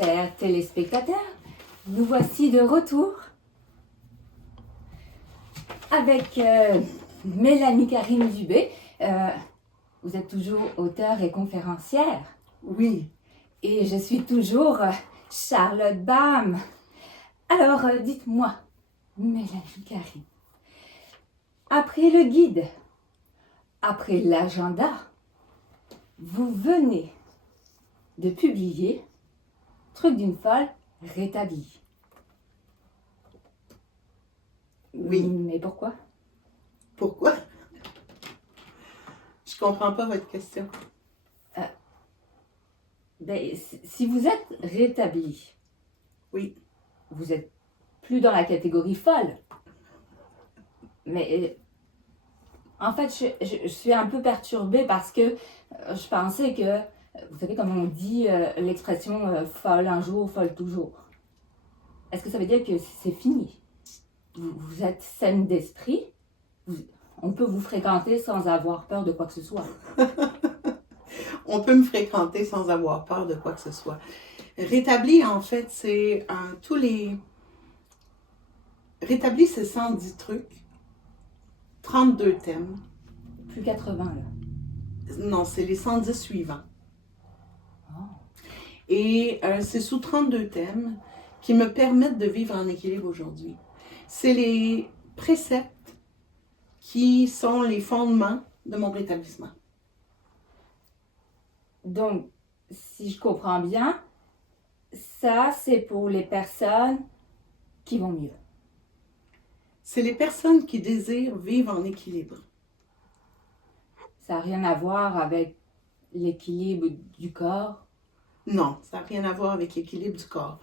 Chers téléspectateurs, nous voici de retour avec Mélanie Karine Dubé. Vous êtes toujours auteure et conférencière. Oui. Et je suis toujours Charlotte Bam. Alors, dites-moi, Mélanie Karine, après le guide, après l'agenda, vous venez de publier Truc d'une folle rétablie. Oui. Mais pourquoi? Pourquoi? Je comprends pas votre question. Si vous êtes rétabli, Oui. vous êtes plus dans la catégorie folle. Mais en fait, je suis un peu perturbée parce que je pensais que, vous savez comme on dit l'expression folle un jour, folle toujours. Est-ce que ça veut dire que c'est fini? Vous êtes saine d'esprit? On peut vous fréquenter sans avoir peur de quoi que ce soit. On peut me fréquenter sans avoir peur de quoi que ce soit. Rétabli, en fait, c'est tous les... Rétabli, c'est 110 trucs, 32 thèmes. Plus 80, là. Non, c'est les 110 suivants. Oh. Et c'est sous 32 thèmes qui me permettent de vivre en équilibre aujourd'hui. C'est les préceptes qui sont les fondements de mon rétablissement. Donc, si je comprends bien, ça, c'est pour les personnes qui vont mieux. C'est les personnes qui désirent vivre en équilibre. Ça n'a rien à voir avec l'équilibre du corps? Non, ça n'a rien à voir avec l'équilibre du corps.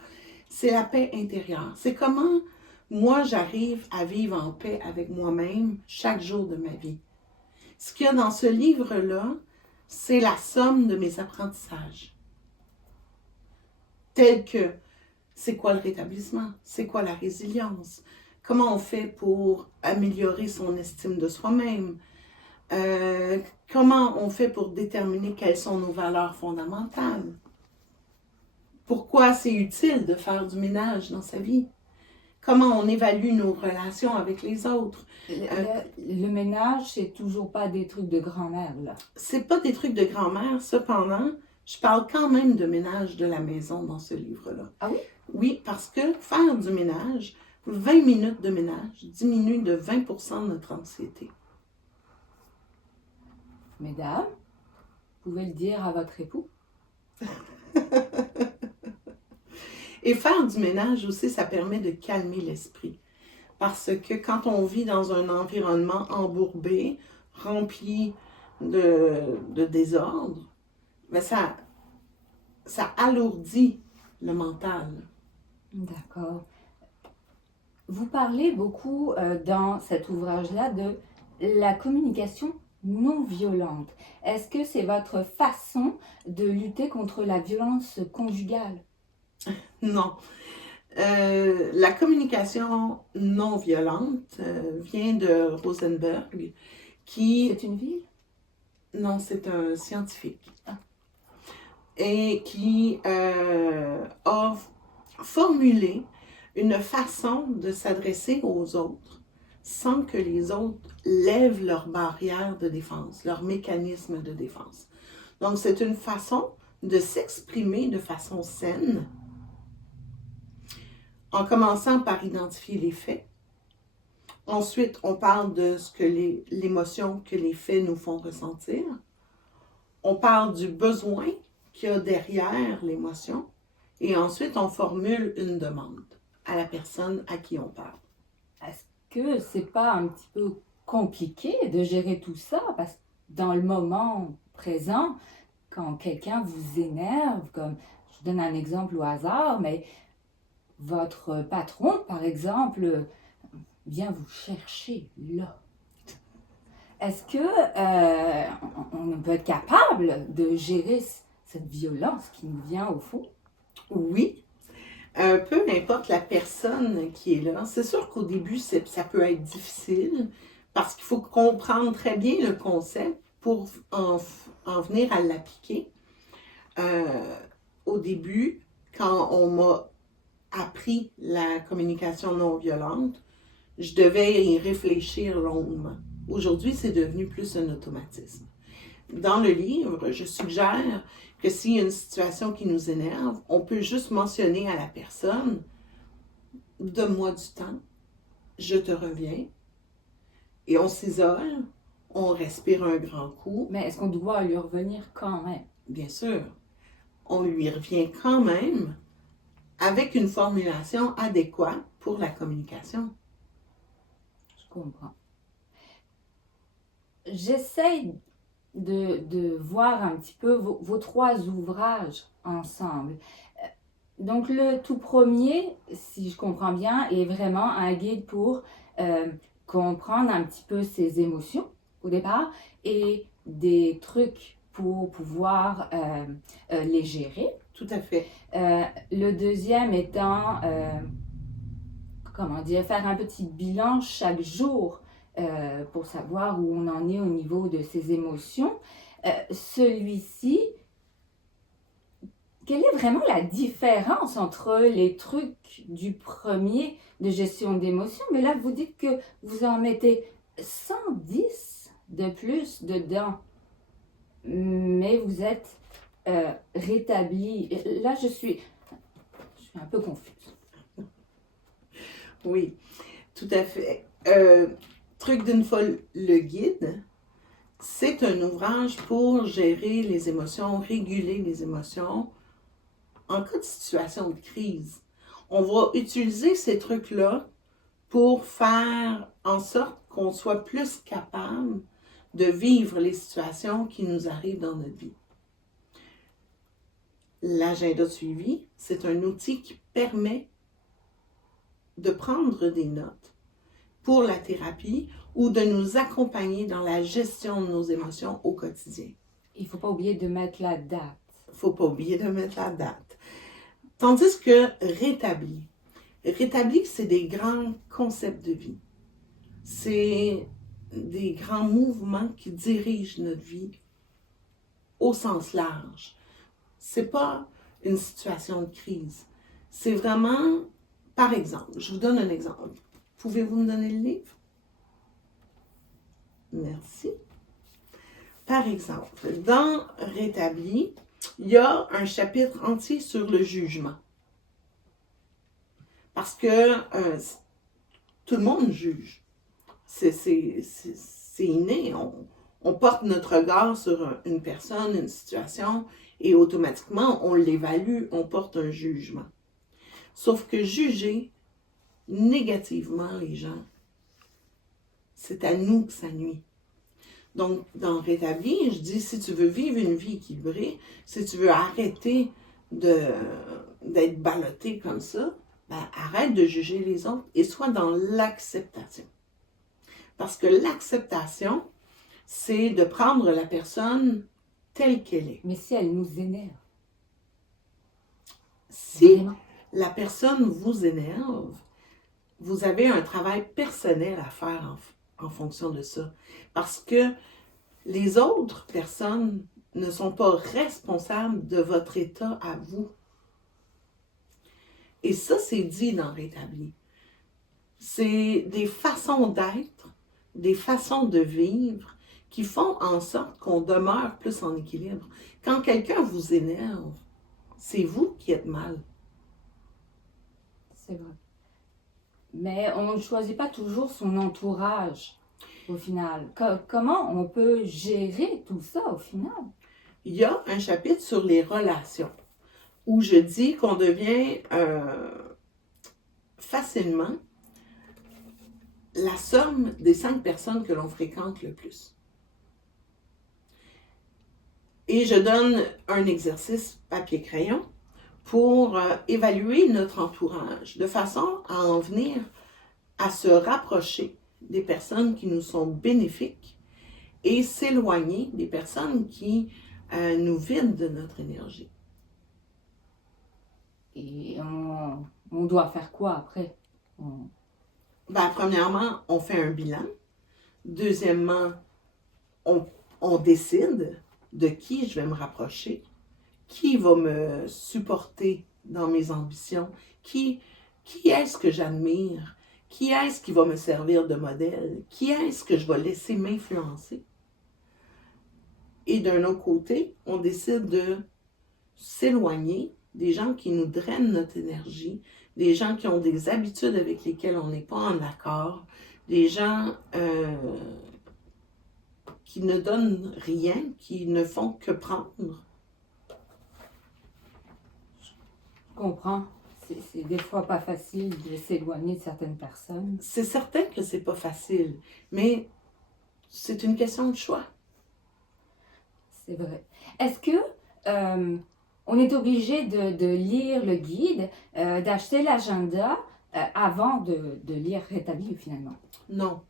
C'est la paix intérieure. C'est comment moi j'arrive à vivre en paix avec moi-même chaque jour de ma vie. Ce qu'il y a dans ce livre-là, c'est la somme de mes apprentissages. Tels que, c'est quoi le rétablissement? C'est quoi la résilience? Comment on fait pour améliorer son estime de soi-même? Comment on fait pour déterminer quelles sont nos valeurs fondamentales? Pourquoi c'est utile de faire du ménage dans sa vie? Comment on évalue nos relations avec les autres? Le ménage, c'est toujours pas des trucs de grand-mère, là. C'est pas des trucs de grand-mère, cependant, je parle quand même de ménage de la maison dans ce livre-là. Ah oui? Oui, parce que faire du ménage, 20 minutes de ménage diminue de 20% de notre anxiété. Mesdames, vous pouvez le dire à votre époux? Et faire du ménage aussi, ça permet de calmer l'esprit. Parce que quand on vit dans un environnement embourbé, rempli de désordre, ben ça alourdit le mental. D'accord. Vous parlez beaucoup dans cet ouvrage-là de la communication non violente. Est-ce que c'est votre façon de lutter contre la violence conjugale? Non. La communication non violente vient de Rosenberg, qui... C'est une ville? Non, c'est un scientifique. Et qui a formulé une façon de s'adresser aux autres sans que les autres lèvent leur barrière de défense, leur mécanisme de défense. Donc, c'est une façon de s'exprimer de façon saine, en commençant par identifier les faits. Ensuite, on parle de ce que l'émotion que les faits nous font ressentir. On parle du besoin qu'il y a derrière l'émotion. Et ensuite, on formule une demande à la personne à qui on parle. Est-ce que c'est pas un petit peu compliqué de gérer tout ça? Parce que dans le moment présent, quand quelqu'un vous énerve, comme je donne un exemple au hasard, mais votre patron, par exemple, vient vous chercher là. Est-ce que on peut être capable de gérer cette violence qui nous vient au fond? Oui, peu importe la personne qui est là. C'est sûr qu'au début, ça peut être difficile parce qu'il faut comprendre très bien le concept pour en venir à l'appliquer. Au début, quand on m'a appris la communication non violente, je devais y réfléchir longuement. Aujourd'hui, c'est devenu plus un automatisme. Dans le livre, je suggère que s'il y a une situation qui nous énerve, on peut juste mentionner à la personne « Donne-moi du temps, je te reviens » et on s'isole, on respire un grand coup. Mais est-ce qu'on doit lui revenir quand même? Bien sûr, on lui revient quand même avec une formulation adéquate pour la communication. Je comprends. J'essaie de voir un petit peu vos trois ouvrages ensemble. Donc le tout premier, si je comprends bien, est vraiment un guide pour comprendre un petit peu ses émotions au départ et des trucs pour pouvoir les gérer. Tout à fait. Le deuxième étant, comment dire, faire un petit bilan chaque jour pour savoir où on en est au niveau de ses émotions. Celui-ci, quelle est vraiment la différence entre les trucs du premier de gestion d'émotions? Mais là, vous dites que vous en mettez 110 de plus dedans, mais vous êtes rétabli. Là, je suis un peu confuse. Oui, tout à fait. Truc d'une folle, le guide, c'est un ouvrage pour gérer les émotions, réguler les émotions en cas de situation de crise. On va utiliser ces trucs-là pour faire en sorte qu'on soit plus capable de vivre les situations qui nous arrivent dans notre vie. L'agenda de suivi, c'est un outil qui permet de prendre des notes pour la thérapie ou de nous accompagner dans la gestion de nos émotions au quotidien. Il ne faut pas oublier de mettre la date. Il ne faut pas oublier de mettre la date. Tandis que rétabli, c'est des grands concepts de vie. C'est des grands mouvements qui dirigent notre vie au sens large. C'est pas une situation de crise. C'est vraiment, par exemple, je vous donne un exemple. Pouvez-vous me donner le livre? Merci. Par exemple, dans Rétabli, il y a un chapitre entier sur le jugement. Parce que tout le monde juge. C'est inné. On porte notre regard sur une personne, une situation, et automatiquement, on l'évalue, on porte un jugement. Sauf que juger négativement les gens, c'est à nous que ça nuit. Donc, dans Rétabli, je dis, si tu veux vivre une vie équilibrée, si tu veux arrêter d'être ballotté comme ça, ben, arrête de juger les autres et sois dans l'acceptation. Parce que l'acceptation, c'est de prendre la personne telle qu'elle est. Mais si elle nous énerve? Si Vraiment? la personne vous énerve, vous avez un travail personnel à faire en fonction de ça. Parce que les autres personnes ne sont pas responsables de votre état à vous. Et ça, c'est dit dans Rétabli. C'est des façons d'être, des façons de vivre qui font en sorte qu'on demeure plus en équilibre. Quand quelqu'un vous énerve, c'est vous qui êtes mal. C'est vrai. Mais on ne choisit pas toujours son entourage, au final. Comment on peut gérer tout ça, au final? Il y a un chapitre sur les relations où je dis qu'on devient facilement la somme des 5 personnes que l'on fréquente le plus. Et je donne un exercice papier-crayon pour évaluer notre entourage de façon à en venir à se rapprocher des personnes qui nous sont bénéfiques et s'éloigner des personnes qui nous vident de notre énergie. Et on doit faire quoi après? Ben, premièrement, on fait un bilan. Deuxièmement, on décide de qui je vais me rapprocher, qui va me supporter dans mes ambitions? Qui est-ce que j'admire? Qui est-ce qui va me servir de modèle? Qui est-ce que je vais laisser m'influencer? Et d'un autre côté, on décide de s'éloigner des gens qui nous drainent notre énergie, des gens qui ont des habitudes avec lesquelles on n'est pas en accord, des gens qui ne donnent rien, qui ne font que prendre. Je comprends. C'est des fois pas facile de s'éloigner de certaines personnes. C'est certain que c'est pas facile, mais c'est une question de choix. C'est vrai. Est-ce que on est obligé de lire le guide, d'acheter l'agenda avant de lire Rétabli finalement? Non,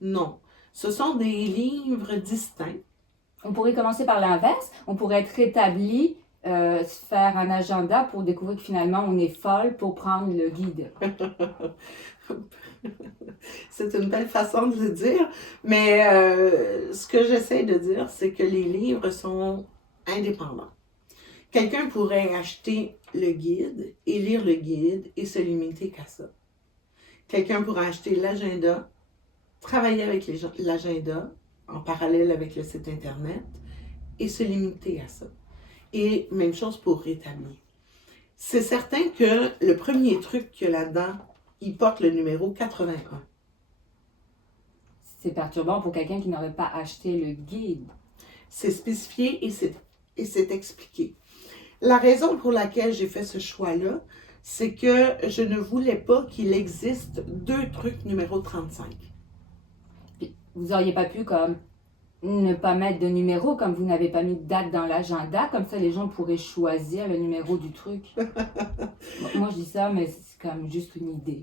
non. Ce sont des livres distincts. On pourrait commencer par l'inverse. On pourrait être rétabli, se faire un agenda pour découvrir que finalement on est folle pour prendre le guide. C'est une belle façon de le dire, mais ce que j'essaie de dire, c'est que les livres sont indépendants. Quelqu'un pourrait acheter le guide et lire le guide et se limiter qu'à ça. Quelqu'un pourrait acheter l'agenda, travailler avec l'agenda en parallèle avec le site Internet et se limiter à ça. Et même chose pour Rétabli. C'est certain que le premier truc qu'il y a là-dedans, il porte le numéro 81. C'est perturbant pour quelqu'un qui n'aurait pas acheté le guide. C'est spécifié et c'est expliqué. La raison pour laquelle j'ai fait ce choix-là, c'est que je ne voulais pas qu'il existe 2 trucs numéro 35. Puis, vous n'auriez pas pu comme ne pas mettre de numéro, comme vous n'avez pas mis de date dans l'agenda, comme ça les gens pourraient choisir le numéro du truc. Moi je dis ça, mais c'est comme juste une idée.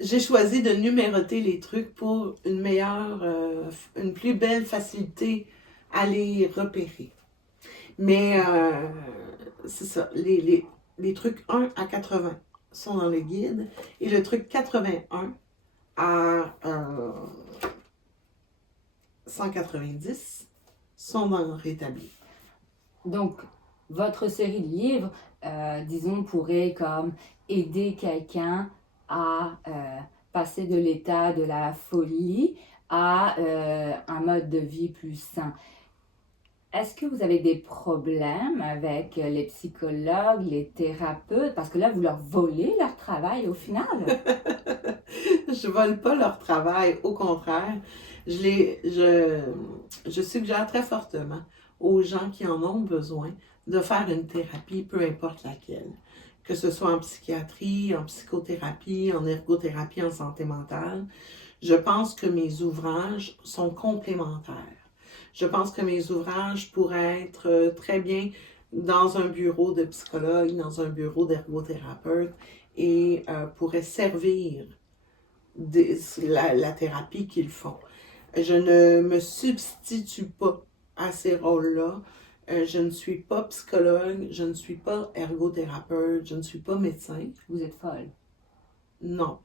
J'ai choisi de numéroter les trucs pour une plus belle facilité à les repérer. Mais c'est ça, les trucs 1 à 80 sont dans le guide et le truc 81 à 190 sont dans le Rétabli. Donc, votre série de livres, disons, pourrait comme aider quelqu'un à passer de l'état de la folie à un mode de vie plus sain. Est-ce que vous avez des problèmes avec les psychologues, les thérapeutes? Parce que là, vous leur volez leur travail au final. Je vole pas leur travail, au contraire. Je suggère très fortement aux gens qui en ont besoin de faire une thérapie, peu importe laquelle. Que ce soit en psychiatrie, en psychothérapie, en ergothérapie, en santé mentale. Je pense que mes ouvrages sont complémentaires. Je pense que mes ouvrages pourraient être très bien dans un bureau de psychologue, dans un bureau d'ergothérapeute et pourraient servir la thérapie qu'ils font. Je ne me substitue pas à ces rôles-là. Je ne suis pas psychologue, je ne suis pas ergothérapeute, je ne suis pas médecin. Vous êtes folle. Non,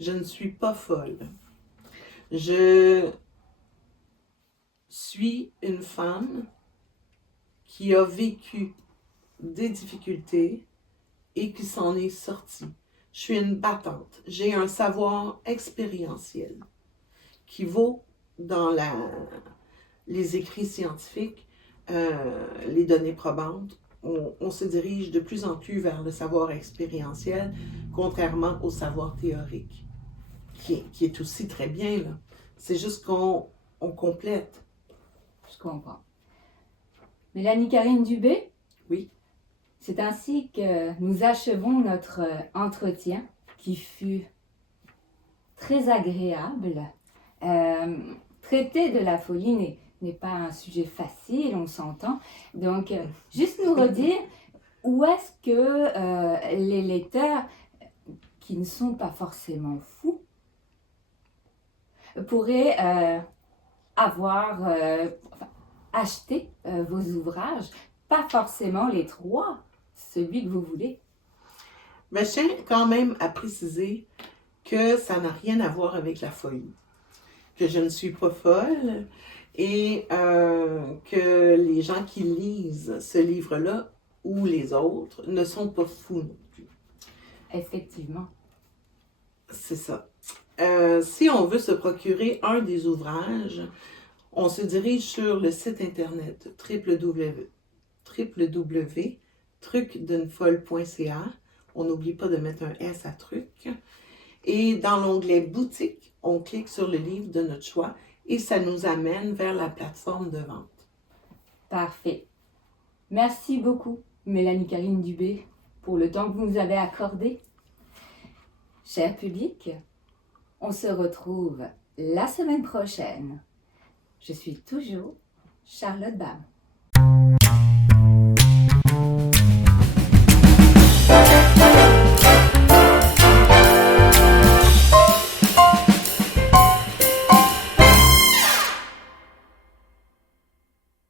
je ne suis pas folle. Je suis une femme qui a vécu des difficultés et qui s'en est sortie. Je suis une battante. J'ai un savoir expérientiel qui vaut dans les écrits scientifiques, les données probantes. On se dirige de plus en plus vers le savoir expérientiel, contrairement au savoir théorique, qui est aussi très bien, là. C'est juste qu'on complète. Je comprends. Mélanie Karine Dubé? Oui. C'est ainsi que nous achevons notre entretien qui fut très agréable. Traiter de la folie n'est pas un sujet facile, on s'entend. Donc, juste nous redire où est-ce que les lecteurs qui ne sont pas forcément fous pourraient acheter vos ouvrages, pas forcément les 3, celui que vous voulez. Mais je tiens quand même à préciser que ça n'a rien à voir avec la folie, que je ne suis pas folle et que les gens qui lisent ce livre-là ou les autres ne sont pas fous non plus. Effectivement. C'est ça. Si on veut se procurer un des ouvrages, on se dirige sur le site internet www.trucd'unefolle.ca. On n'oublie pas de mettre un S à truc. Et dans l'onglet boutique, on clique sur le livre de notre choix et ça nous amène vers la plateforme de vente. Parfait. Merci beaucoup, Mélanie-Karine Dubé, pour le temps que vous nous avez accordé. Cher public, on se retrouve la semaine prochaine. Je suis toujours Charlotte Bam.